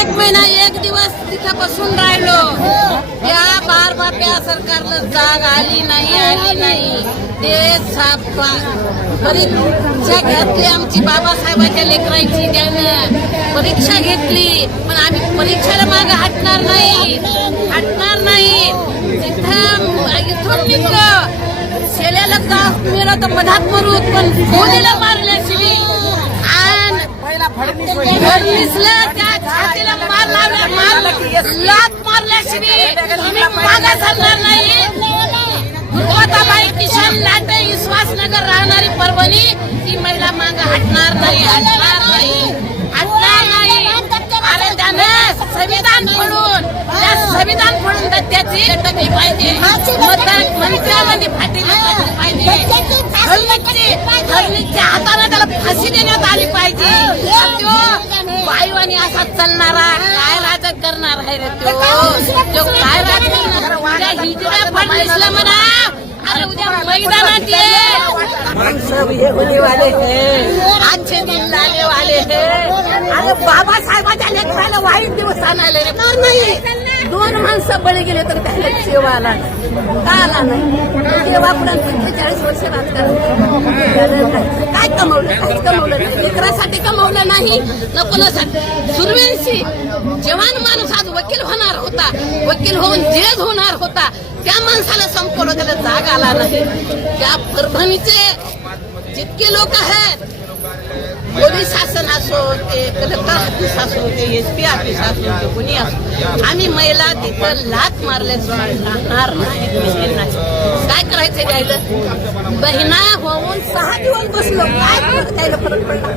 एक महिना एक दिवस तिथं बसून राहिलो. त्या बार बाप्या सरकारला जाग आली नाही आली नाही. ते परीक्षा घेतली आमची बाबासाहेबाच्या लेकरांची त्यानं परीक्षा घेतली. पण आम्ही परीक्षेला मागे हटणार नाही हटणार नाही. तिथं इथून निघलं. शेल्याला मिळत मधात मरू पण मोदीला मारल्याशिवाय आणि त्या छातीला मार मार लात मारल्याशिवाय नाही किशन लाटे विश्वासनगर राहणारी परभणी ती महिला मागे हटणार नाही हटणार नाही हटणार नाही त्यानं संविधान म्हणून त्या संविधान म्हणून तर त्याची टकली पाहिजे मतदान मंत्र्यामध्ये फाटी पाहिजे हल्लीच्या हाताने त्याला फाशी देण्यात आली पाहिजे तर तो वायुवानी असा चालणारा काय करणार आहे रे तो काय राज करणार हिजड्या म्हणा अरे उद्या मैदानात ये वाले हैं अच्छे दिन लाने वाले हैं अरे बाबासाहेबाच्या लेकराला वाईट दिवस आणायला रे तर नाही दोन माणसं बळी गेले तर त्याला सेवा आला. का आला नाही सेवा पुढे वर्ष राजकारण काय कमवलं काहीच कमवलं नाही लेकरासाठी नाही. न कोणासाठी जवान माणूस आज वकील होणार होता. वकील होऊन जेज होणार होता. त्या माणसाला संपवलं त्याला जाग आला नाही. त्या परभणीचे जितके लोक आहेत पोलीस शासन असो ते कलेक्टर ऑफिस असो ते एस पी ऑफिस असो ते कोणी असो आम्ही महिला तिथं लात मारल्याशिवाय राहणार नाही. काय द्यायचं. बहिणा होऊन सहा दिवस बसलो. काय फरक त्याला फरक पडला?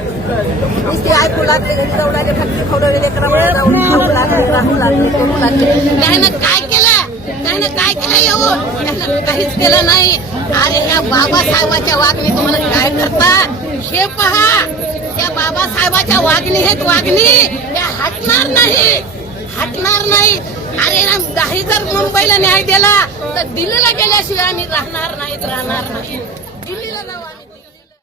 नुसते ऐकू लागले घरी जाऊ लागले फक्त खवडवले लेकरामुळे जाऊन खाऊ लागले राहू लागले करू लागले. त्यानं काय केलं? त्यानं काय केलं येऊन? त्यानं काहीच केलं नाही. अरे या बाबासाहेबाच्या वागणी तुम्हाला काय करता? हे पहा. त्या बाबासाहेबाच्या वागणी हेत वागणी. त्या हटणार नाही. हटणार नाही. अरे ना काही जर मुंबईला न्याय दिला. तर दिल्लीला गेल्याशिवाय आम्ही राहणार नाहीत राहणार नाही दिल्लीला जाऊ